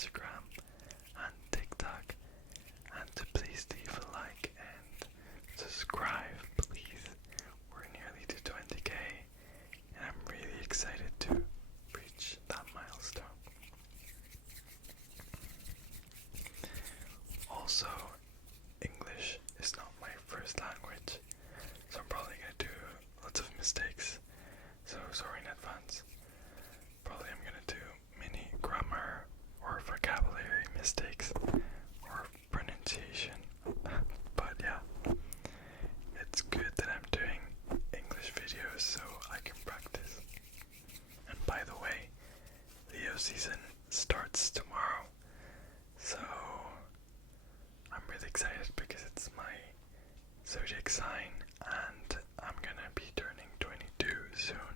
Instagram and TikTok, and to please leave a like and subscribe, please. We're nearly to 20k, and I'm really excited to reach that milestone. Also, English is not my first language, so I'm probably gonna do lots of mistakes, so sorry in advance. Probably I'm gonna do many grammar or vocabulary mistakes or pronunciation, but yeah, it's good that I'm doing English videos so I can practice. And by the way, Leo season starts tomorrow, so I'm really excited because it's my zodiac sign and I'm gonna be turning 22 soon,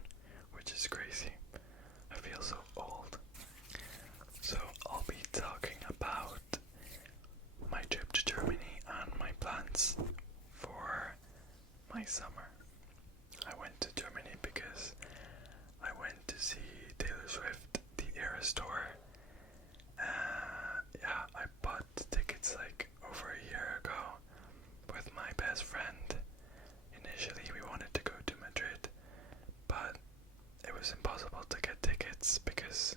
which is crazy. I feel so old. So I'll be talking about my trip to Germany and my plans for my summer. I went to Germany because I went to see Taylor Swift, the Eras Tour. Yeah, I bought tickets like over a year ago with my best friend. Initially we wanted to go to Madrid, but it was impossible to get tickets because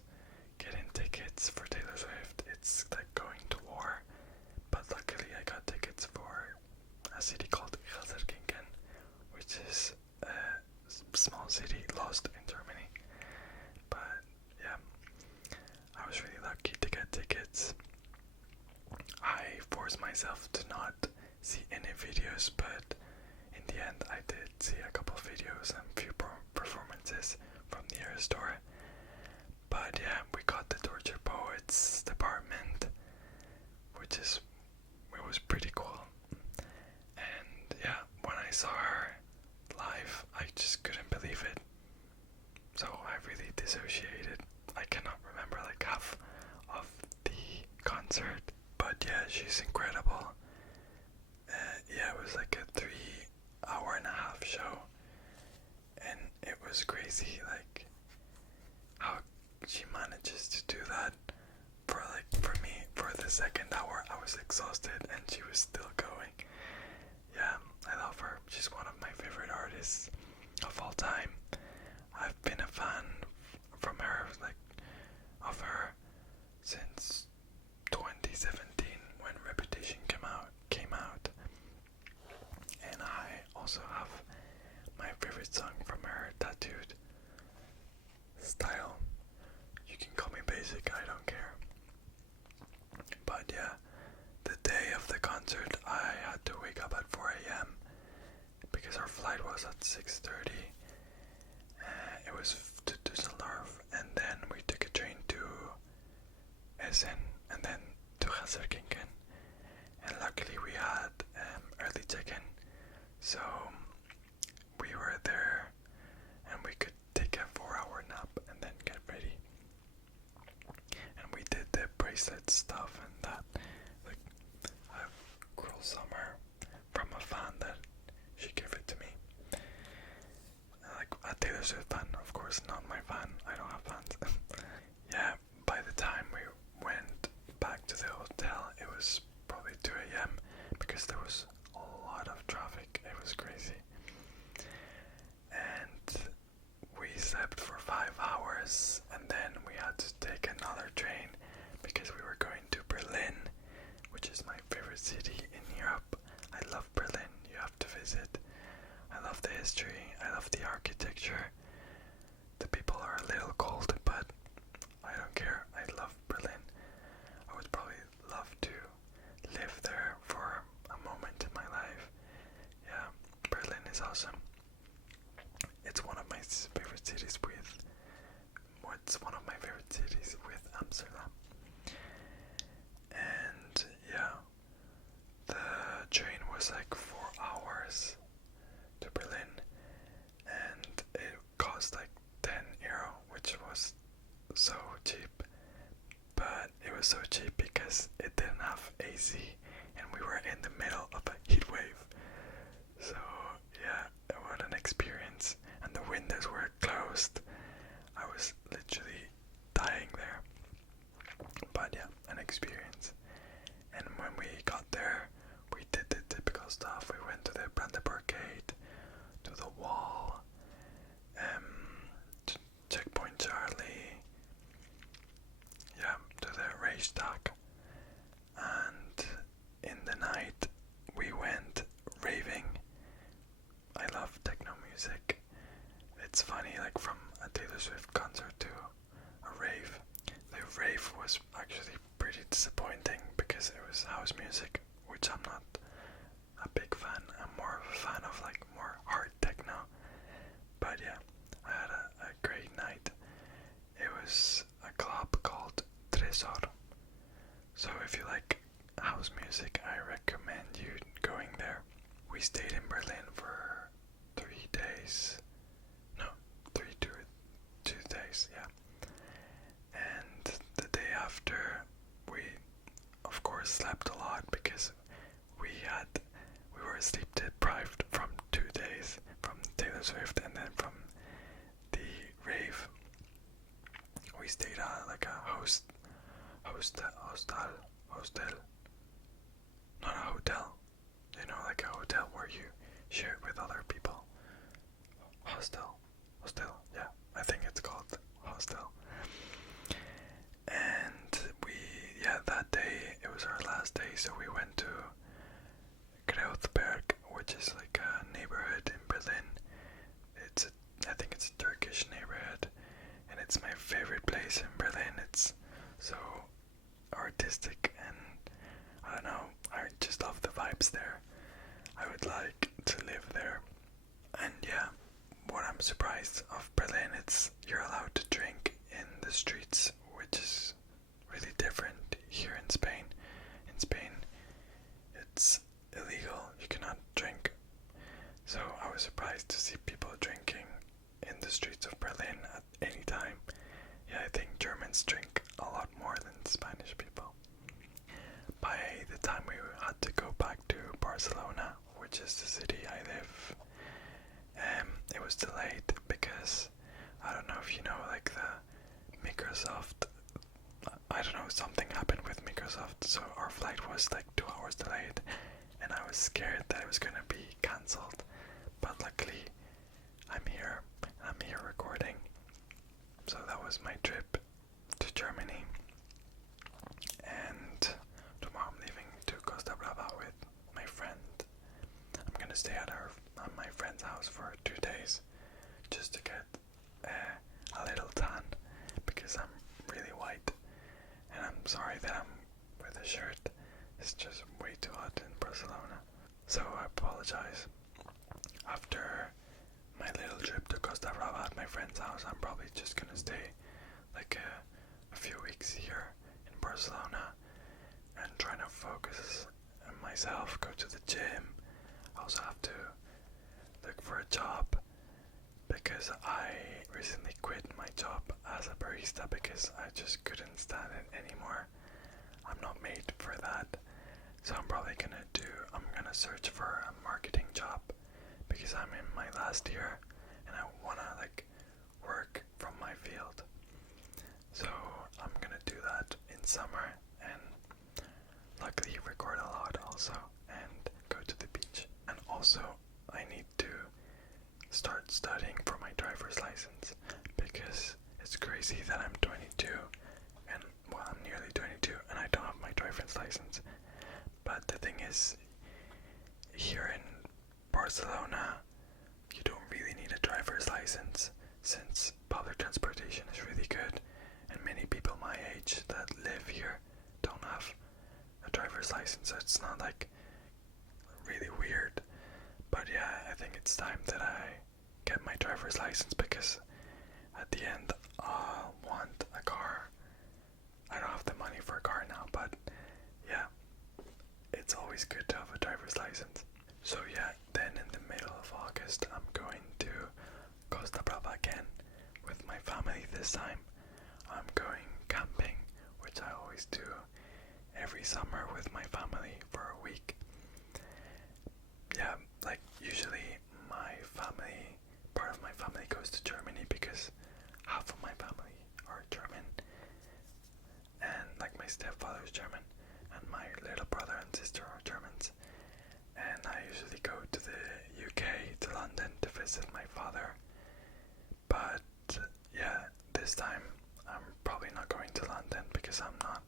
getting tickets for Taylor Swift, it's like going to war. But luckily I got tickets for a city called Gelsenkirchen, which is a small city lost in Germany. But yeah, I was really lucky to get tickets. I forced myself to not see any videos, but in the end I did see a couple of videos and a few performances from the Eras Tour. But yeah, we got the Torture Poets department, which was pretty cool. And yeah, when I saw her live, I just couldn't believe it. So I really dissociated. I cannot remember like half of the concert, but yeah, she's incredible. Yeah, it was like a 3.5-hour show, and it was crazy, like how she manages to do that. For me, for the second hour, I was exhausted, and she was still going. Yeah, I love her. She's one of my favorite artists of all time. I've been a fan from her, of her since 2017 when Reputation came out. And I also have my favorite song from her tattooed. Style. You can call me basic, I don't care. But yeah, the day of the concert I had to wake up at 4 a.m. because our flight was at 6:30. It was to Düsseldorf, and then we took a train to Essen and then to Gelsenkirchen. And luckily we had early check-in, so we were there and we could take a 4-hour nap and then get ready. And we did the bracelet stuff and that. Like, I have Cruel Summer from a fan that she gave it to me. Like a Taylor Swift fan, of course, not my fan. I don't have fans. Yeah, by the time we went back to the hotel, it was probably 2 a.m. because there was a lot of traffic. It was crazy. And we slept for 5 hours, and then we had to take another train because we were going to Berlin, which is my favorite city in Europe. I love Berlin. You have to visit. I love the history. I love the architecture. The people are a little cold, but I don't care. I love Berlin. I would probably love to live there for a moment in my life. Yeah, Berlin is awesome. It's one of my favorite cities with Amsterdam. And yeah, the train was like 4 hours to Berlin, and it cost like 10 euro, which was so cheap. But it was so cheap because it didn't have AC, and we were in the middle of a heat wave. So yeah, what an experience. And the windows were closed. I was literally dying there. But but yeah, an experience. And when we got there, we did the typical stuff. We went to the Brandenburg Gate, to the wall, Checkpoint Charlie, yeah, to the Reichstag. And in the night, we went raving. I love techno music. It's funny, like from a Taylor Swift concert to a rave. The rave was actually pretty disappointing because it was house music, which I'm not a big fan. I'm more of a fan of like more hard techno. But yeah, I had a great night. It was a club called Tresor. So if you like house music, I recommend you going there. We stayed in Berlin for 3 days. No, 2 days, yeah. And the day after, we of course slept a lot because we were sleep deprived from 2 days, from Taylor Swift and then from the rave. We stayed at like a hostel. Not a hotel. You know, like a hotel where you share it with other people. Hostel, yeah, I think it's called hostel. And that day, it was our last day, so we went to Kreuzberg, which is like a neighborhood in Berlin. I think it's a Turkish neighborhood, and it's my favorite place in Berlin. It's so artistic, and I don't know, I just love the vibes there. I would like to live there. And yeah, what I'm surprised of Berlin, it's you're allowed to drink in the streets, which is really different here in Spain. In Spain, it's illegal. You cannot drink. So I was surprised to see people drinking in the streets of Berlin at any time. Yeah, I think Germans drink a lot more than Spanish people. By the time we had to go back to Barcelona, which is the city I live, it was delayed because I don't know if you know, like the Microsoft, I don't know, something happened with Microsoft, so our flight was like 2 hours delayed, and I was scared that it was gonna be cancelled, but luckily I'm here recording. So that was my trip to Germany, and tomorrow I'm leaving to Costa Brava with my friend. I'm gonna stay at my friend's house for 2 days just to get a little tan because I'm really white, and I'm sorry that I'm with a shirt. It's just way too hot in Barcelona, so I apologize. After my little trip to Costa Brava at my friend's house, I'm probably just gonna stay like a few weeks here in Barcelona and trying to focus on myself, go to the gym. I also have to look for a job because I recently quit my job as a barista because I just couldn't stand it anymore. I'm not made for that. So I'm gonna search for a marketing job because I'm in my last year and I wanna like work from my field. So I'm gonna do that in summer and luckily record a lot also and go to the beach. And also I need to start studying for my driver's license because it's crazy that I'm 22 and I'm nearly 22 and I don't have my driver's license. But the thing is, here in Barcelona, you don't really need a driver's license since public transportation is really good, and many people my age that live here don't have a driver's license, so it's not like really weird. But yeah, I think it's time that I get my driver's license because at the end I'll want a car. I don't have the money for a car now, but yeah, it's always good to have a driver's license. So yeah, then in the middle of August I'm going to Costa Brava again with my family this time. I'm going camping, which I always do every summer with my family for a week. Yeah, like usually part of my family goes to Germany because half of my family are German. And like my my stepfather is German, and my little brother and sister are Germans. And I usually go to the UK, to London, to visit my father. But yeah, this time I'm probably not going to London because I'm not,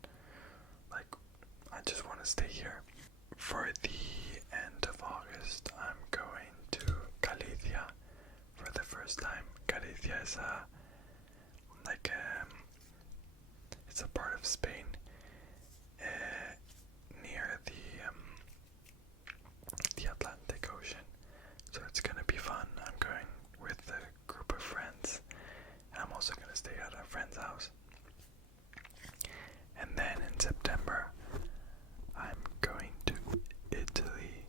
like, I just want to stay here. For the end of August, I'm going to Galicia for the first time. Galicia is it's a part of Spain near the Atlantic Ocean. So it's gonna be fun. I'm going with a group of friends, and I'm also gonna stay at a friend's house. And then in September, I'm going to Italy,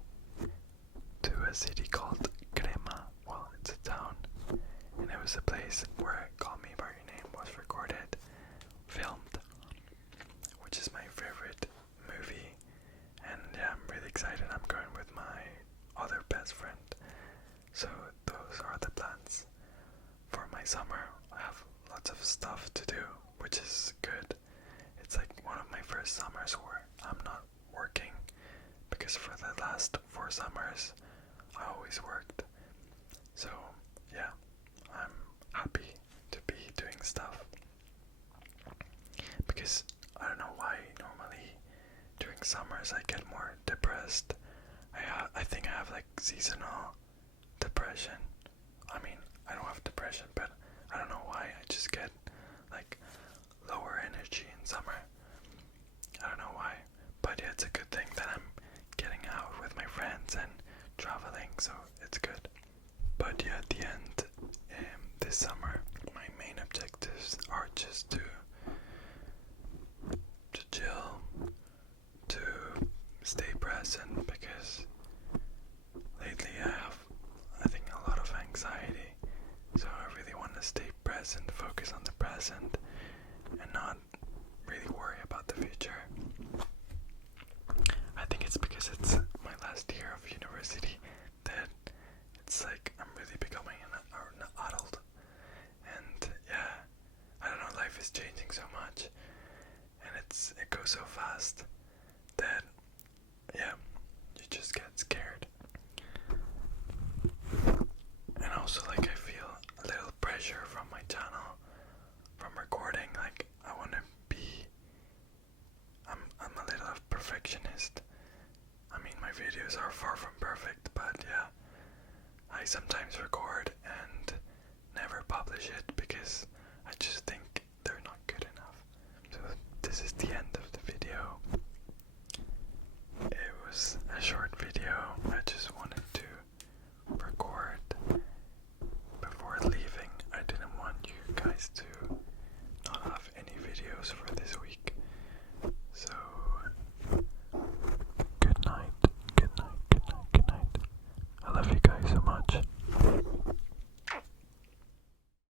to a city called Crema. Well, it's a town, and it was a place where Call Me By Your Name was recorded, filmed, which is my favorite movie. And yeah, I'm really excited. I'm going with my other best friend. So those are the plans for my summer. I have lots of stuff to do, which is good. It's like one of my first summers where I'm not working, because for the last 4 summers I always worked. So yeah, I'm happy to be doing stuff, because I don't know why normally during summers I get more depressed. I think I have like seasonal depression. I mean, I don't have depression, but I don't know why. I just get like lower energy in summer. I don't know why, but yeah, it's a good thing that I'm getting out with my friends and traveling, so it's good. But yeah, at the end, this summer, my main objectives are just to chill, to stay present, because lately I think a lot of anxiety, so I really want to stay present, focus on the present, and not really worry about the future. I think it's because it's my last year of university that it's like I'm really becoming an adult, and yeah, I don't know, life is changing so much, and it goes so fast that yeah, you just get scared. And also, like, I feel a little pressure from my channel, from recording. Like, I want to be, I'm a little perfectionist. I mean, my videos are far from perfect, but yeah, I sometimes record and never publish it because